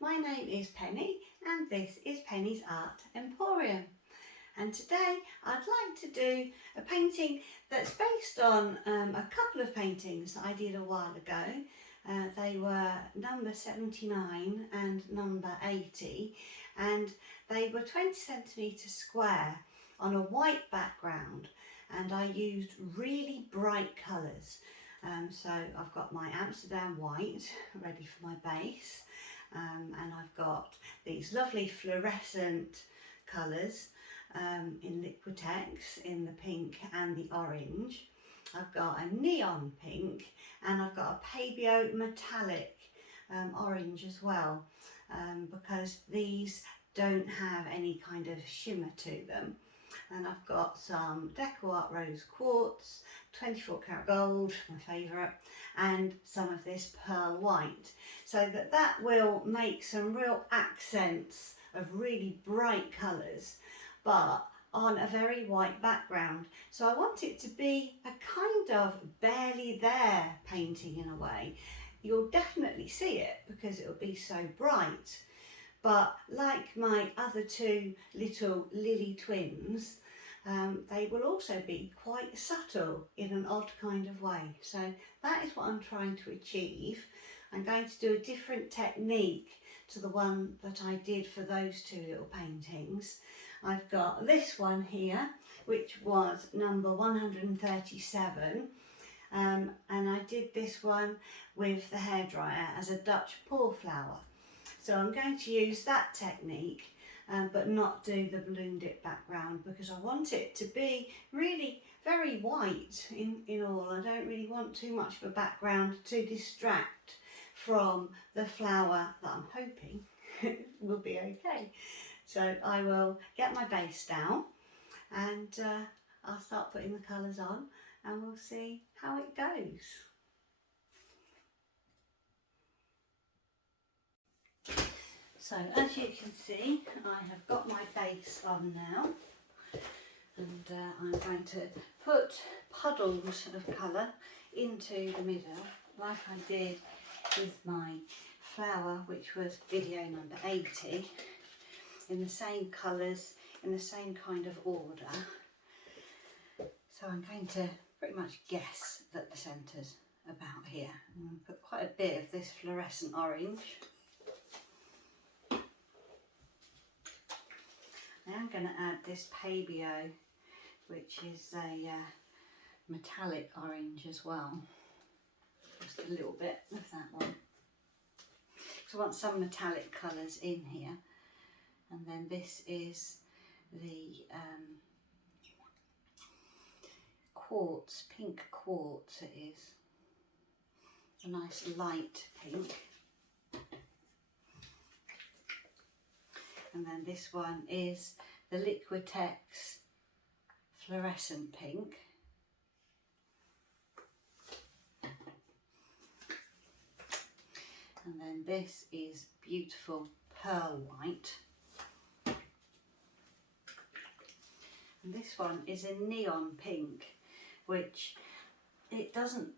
my name is Penny and this is Penny's Art Emporium. And today I'd like to do a painting that's based on a couple of paintings that I did a while ago. They were number 79 and number 80, and they were 20 centimetres square on a white background, and I used really bright colours. So I've got my Amsterdam white ready for my base, and I've got these lovely fluorescent colours in Liquitex in the pink and the orange. I've got a neon pink, and I've got a Pabio metallic orange as well, because these don't have any kind of shimmer to them. And I've got some Deco Art Rose Quartz, 24 karat gold, my favourite, and some of this pearl white, so that will make some real accents of really bright colours, but on a very white background. So I want it to be a kind of barely there painting in a way. You'll definitely see it because it will be so bright. But like my other two little lily twins, they will also be quite subtle in an odd kind of way. So that is what I'm trying to achieve. I'm going to do a different technique to the one that I did for those two little paintings. I've got this one here, which was number 137. And I did this one with the hairdryer as a Dutch pour flower. So I'm going to use that technique, but not do the balloon dip background, because I want it to be really very white in all. I don't really want too much of a background to distract from the flower that I'm hoping will be okay. So I will get my base down and I'll start putting the colours on and we'll see how it goes. So as you can see, I have got my base on now, and I'm going to put puddles of colour into the middle, like I did with my flower, which was video number 80, in the same colours, in the same kind of order. So I'm going to pretty much guess that the centre's about here. I'm going to put quite a bit of this fluorescent orange. I am going to add this Pabio, which is a metallic orange as well. Just a little bit of that one. So I want some metallic colours in here. And then this is the quartz, pink quartz it is. A nice light pink. And then this one is the Liquitex fluorescent pink. And then this is beautiful pearl white. And this one is a neon pink, which it doesn't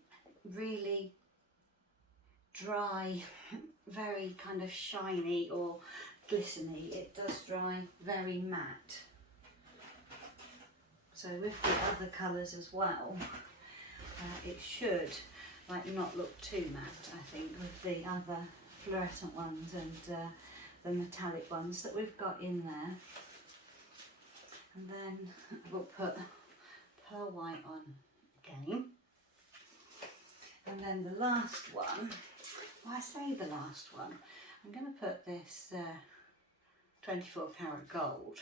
really dry very kind of shiny or glistening. It does dry very matte. So with the other colours as well, it should not look too matte, I think, with the other fluorescent ones and the metallic ones that we've got in there. And then we'll put pearl white on again. And then the last one, well, I say the last one, I'm going to put this 24 karat gold.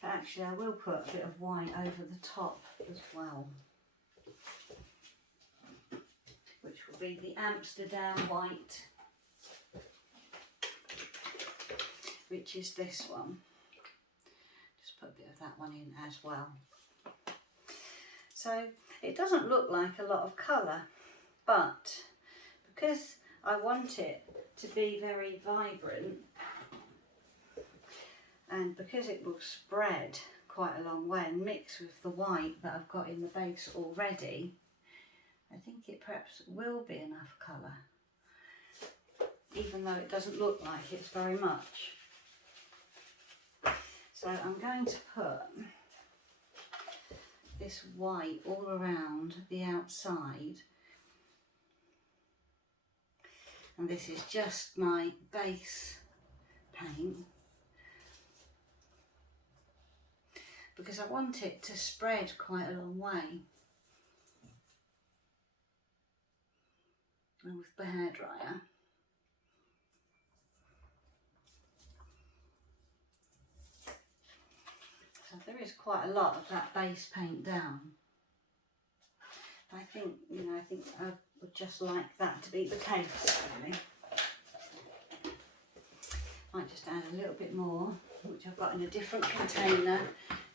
But actually I will put a bit of white over the top as well, which will be the Amsterdam white, which is this one. Just put a bit of that one in as well. So it doesn't look like a lot of colour, but because I want it to be very vibrant, and because it will spread quite a long way and mix with the white that I've got in the base already, I think it perhaps will be enough colour. even though it doesn't look like it's very much. So I'm going to put this white all around the outside, and this is just my base paint, because I want it to spread quite a long way. And with the hairdryer, so there is quite a lot of that base paint down. I think, you know, I think I would just like that to be the case, really. Might just add a little bit more, which I've got in a different container,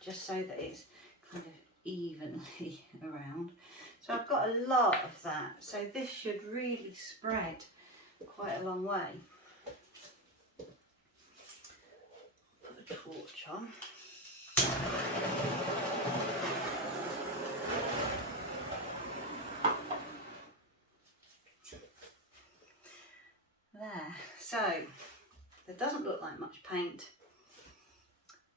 just so that it's kind of evenly around. So I've got a lot of that, so this should really spread quite a long way. Put a torch on. There, so there doesn't look like much paint,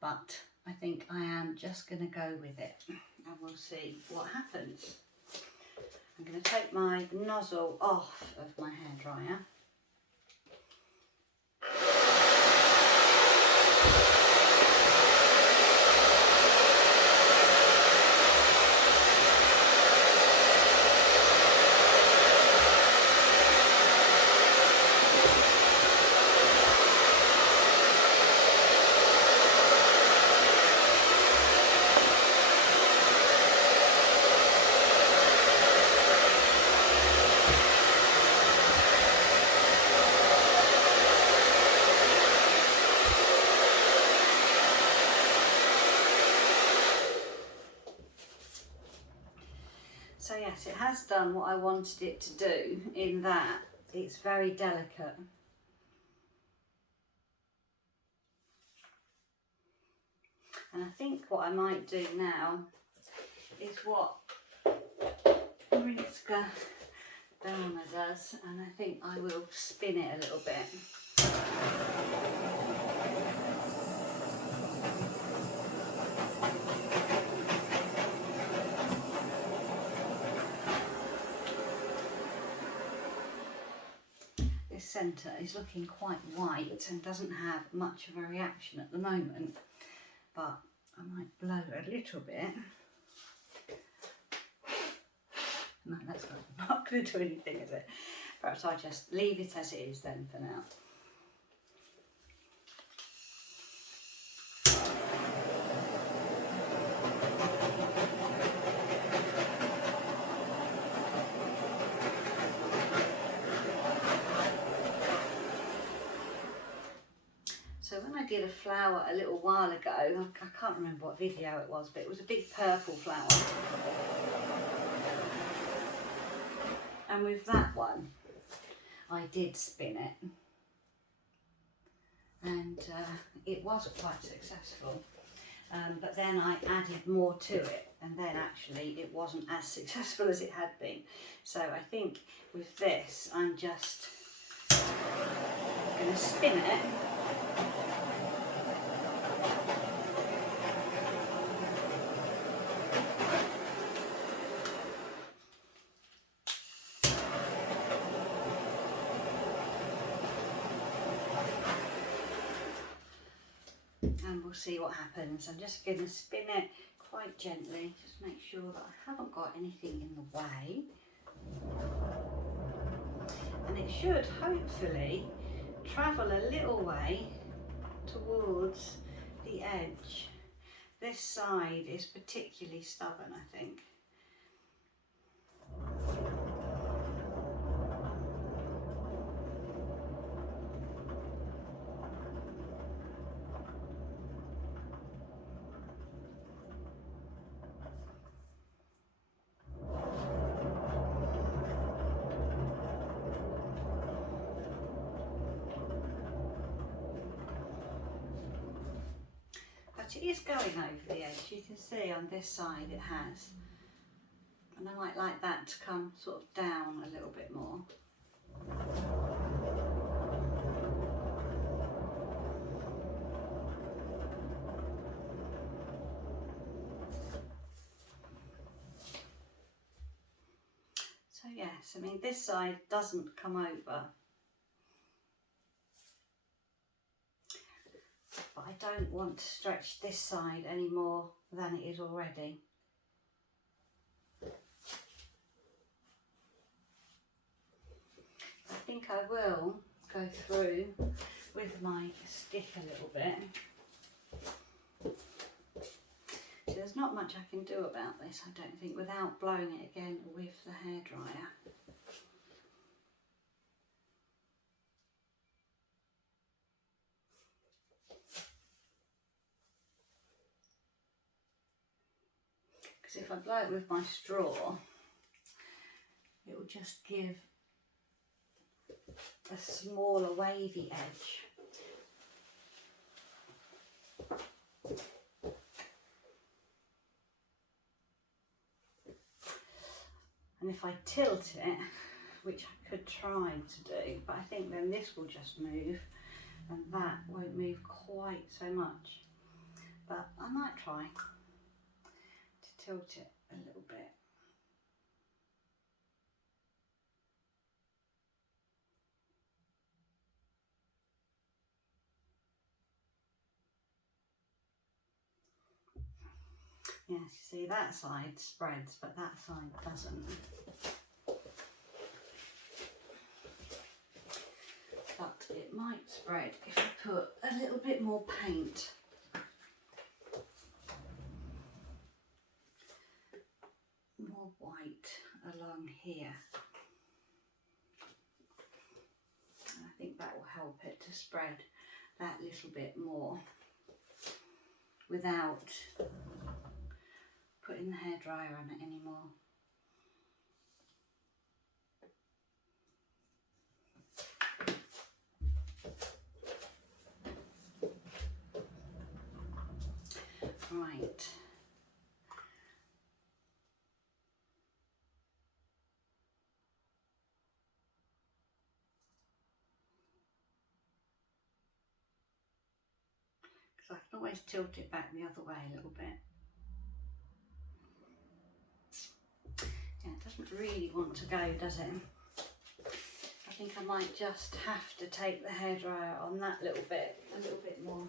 but I think I am just going to go with it and we'll see what happens. I'm going to take my nozzle off of my hairdryer. So yes, it has done what I wanted it to do, in that it's very delicate. And I think what I might do now is what Rinska Downer does, and I think I will spin it a little bit. This centre is looking quite white and doesn't have much of a reaction at the moment, but I might blow a little bit. No, that's not going to do anything, is it? Perhaps I'll just leave it as it is then for now. So when I did a flower a little while ago, I can't remember what video it was, but it was a big purple flower. And with that one, I did spin it. And it was quite successful. But then I added more to it, and then actually it wasn't as successful as it had been. So I think with this, I'm just going to spin it. And we'll see what happens. I'm just going to spin it quite gently, just make sure that I haven't got anything in the way. And it should hopefully travel a little way towards the edge. This side is particularly stubborn, I think. It is going over the edge. You can see on this side it has, and I might like that to come sort of down a little bit more. yes, I mean this side doesn't come over, but I don't want to stretch this side any more than it is already. I think I will go through with my stick a little bit. So there's not much I can do about this, I don't think, without blowing it again with the hairdryer. Because if I blow it with my straw, it will just give a smaller wavy edge. And if I tilt it, which I could try to do, but I think then this will just move and that won't move quite so much. But I might try to tilt it a little bit. Yes, you see that side spreads, but that side doesn't. But it might spread if I put a little bit more paint. More white along here. And I think that will help it to spread that little bit more without putting the hairdryer on it anymore. Right. Because I can always tilt it back the other way a little bit. Yeah, it doesn't really want to go, does it? I think I might just have to take the hairdryer on that a little bit more.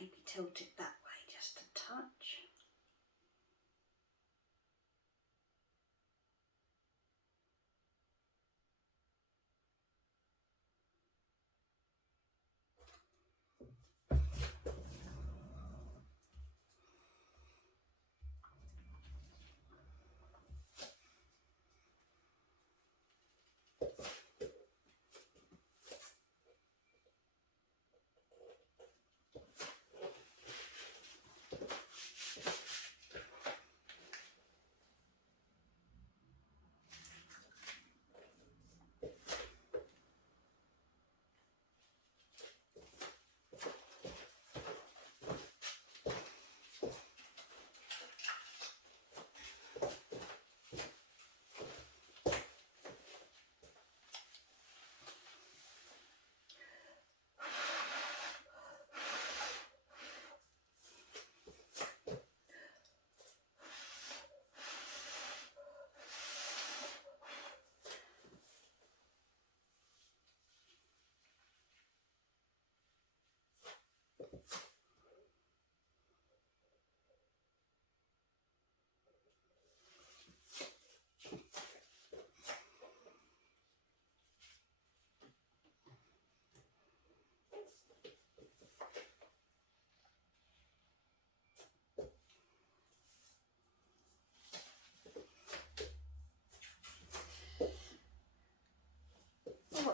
Maybe tilt it that way just a touch.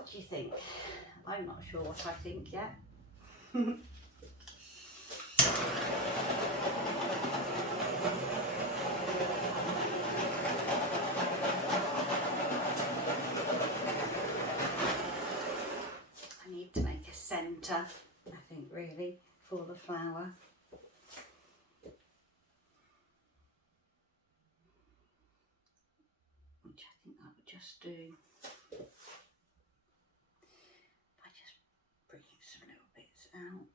What do you think? I'm not sure what I think yet. I need to make a centre, I think, really, for the flower. Which I think I would just do. I just bring some little bits out.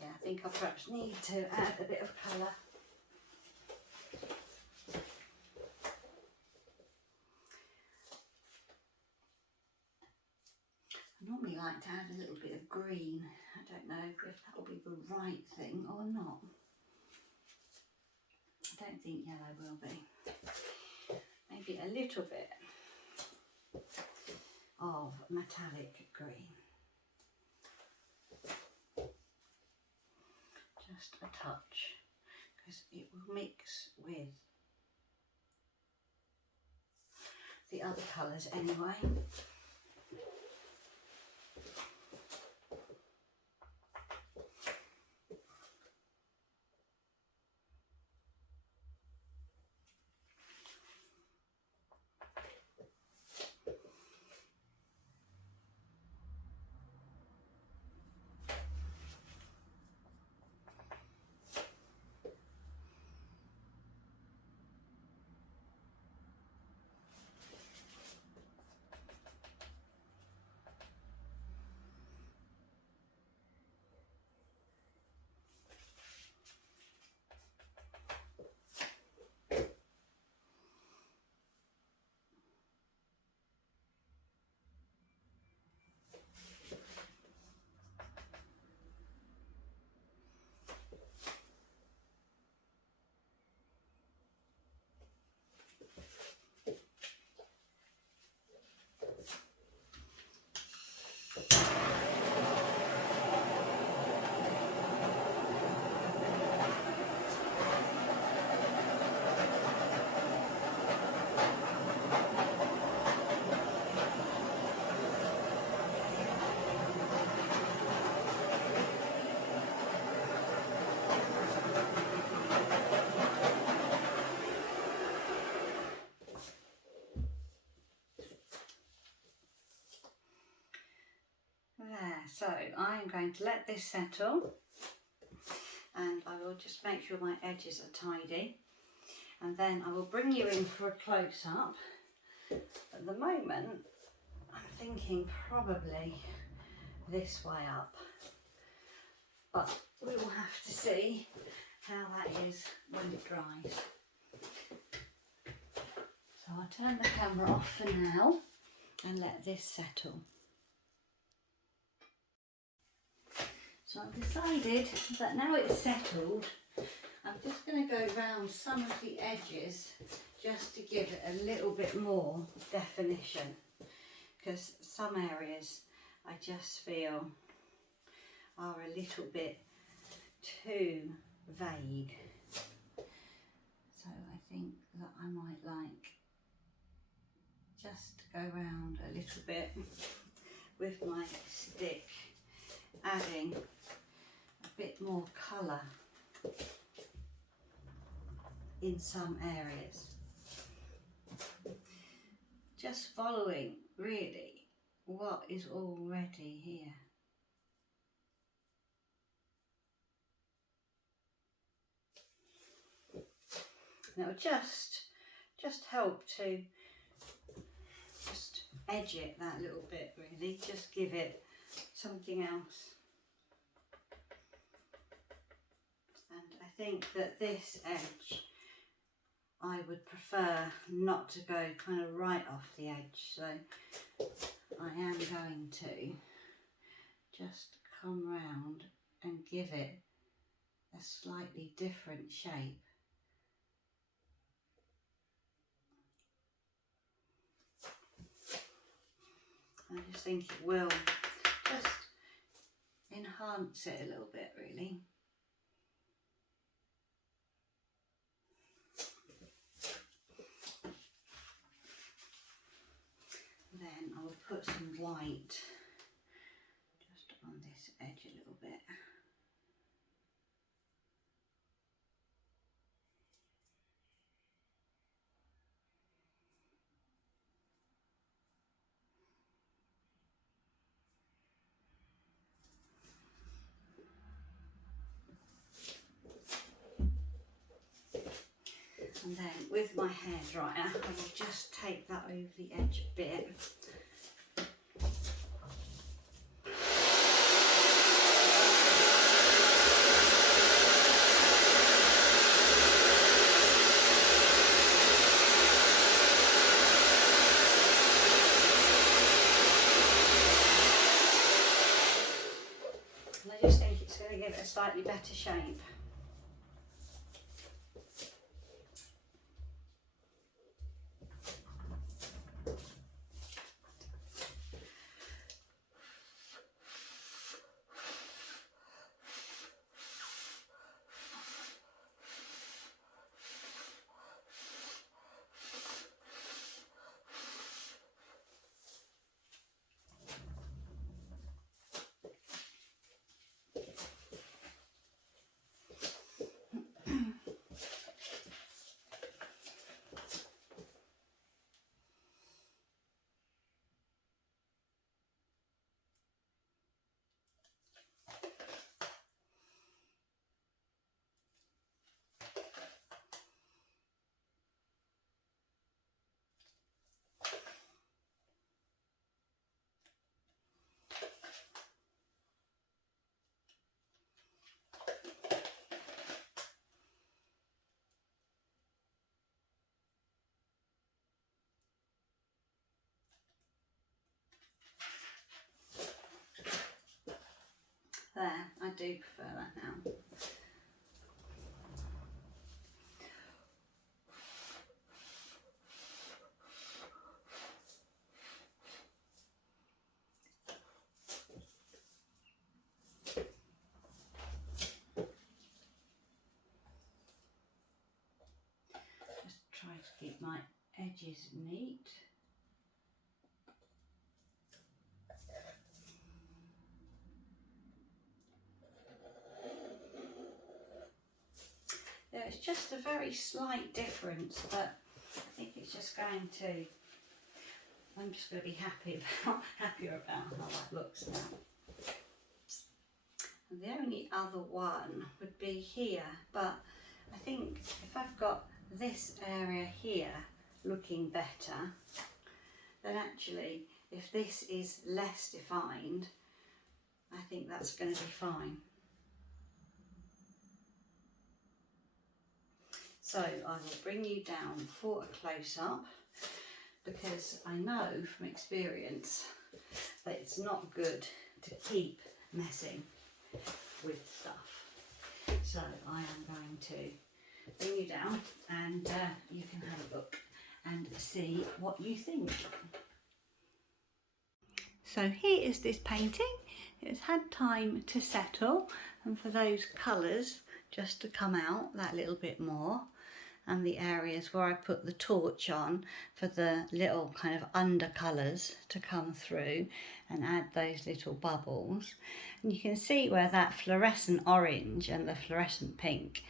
Yeah, I think I perhaps need to add a bit of colour. I normally like to add a little bit of green. I don't know if that will be the right thing or not. I don't think yellow will be. Maybe a little bit of metallic green. Just a touch, because it will mix with the other colours anyway. So I'm going to let this settle, and I will just make sure my edges are tidy, and then I will bring you in for a close-up. At the moment I'm thinking probably this way up, but we will have to see how that is when it dries. So I'll turn the camera off for now and let this settle. So I've decided that now it's settled, I'm just going to go round some of the edges just to give it a little bit more definition, because some areas I just feel are a little bit too vague. So I think that I might like just to go round a little bit with my stick, adding a bit more colour in some areas. Just following really what is already here. Now just help to just edge it that little bit, really, just give it something else. And I think that this edge I would prefer not to go kind of right off the edge, so I am going to just come round and give it a slightly different shape. I just think it will just enhance it a little bit, really. Then I will put some white just on this edge a little bit. And then with my hairdryer, I will just take that over the edge a bit. And I just think it's going to give it a slightly better shape. There, I do prefer that now. Just try to keep my edges neat. It's just a very slight difference, but I think it's just going to, I'm just going to be happier about how that looks now. And the only other one would be here, but I think if I've got this area here looking better, then actually if this is less defined, I think that's going to be fine. So I will bring you down for a close-up, because I know from experience that it's not good to keep messing with stuff. So I am going to bring you down and you can have a look and see what you think. So here is this painting. It's had time to settle and for those colours just to come out that little bit more, and the areas where I put the torch on for the little kind of undercolours to come through and add those little bubbles. And you can see where that fluorescent orange and the fluorescent pink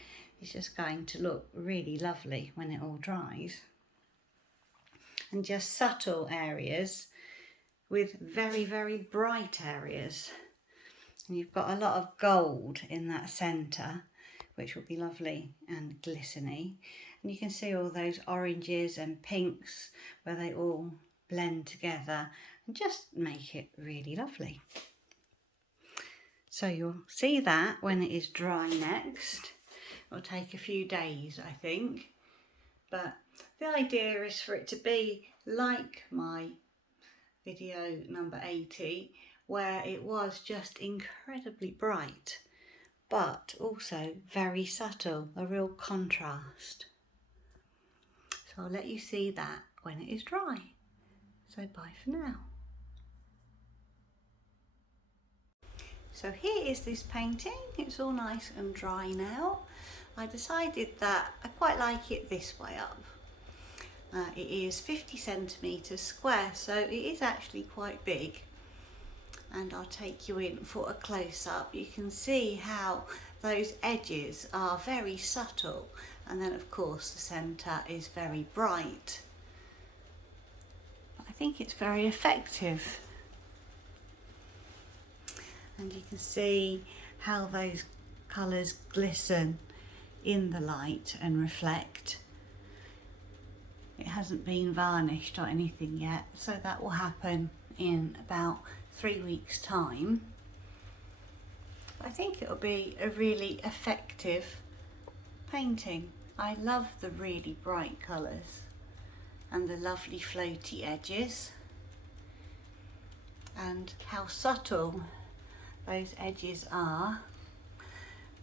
is just going to look really lovely when it all dries. And just subtle areas with very, very bright areas. And you've got a lot of gold in that centre, which will be lovely and glistening. And you can see all those oranges and pinks where they all blend together and just make it really lovely. So you'll see that when it is dry next. It'll take a few days, I think. But the idea is for it to be like my video number 80, where it was just incredibly bright, but also very subtle, a real contrast. So I'll let you see that when it is dry. So bye for now. So here is this painting. It's all nice and dry now. I decided that I quite like it this way up. It is 50 centimetres square, so it is actually quite big. And I'll take you in for a close-up. You can see how those edges are very subtle, and then of course the centre is very bright. I think it's very effective. And you can see how those colours glisten in the light and reflect. It hasn't been varnished or anything yet, so that will happen in about 3 weeks' time. I think it'll be a really effective painting. I love the really bright colours and the lovely floaty edges, and how subtle those edges are,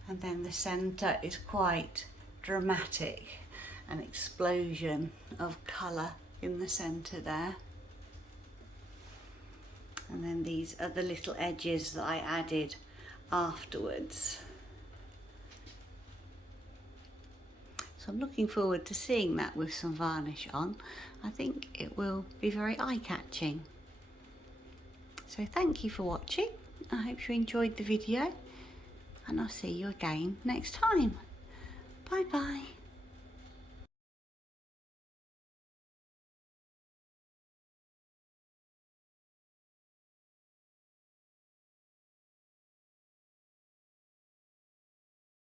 and then the centre is quite dramatic, an explosion of colour in the centre there. And then these are the little edges that I added afterwards. So I'm looking forward to seeing that with some varnish on. I think it will be very eye-catching. So thank you for watching. I hope you enjoyed the video, and I'll see you again next time. Bye bye.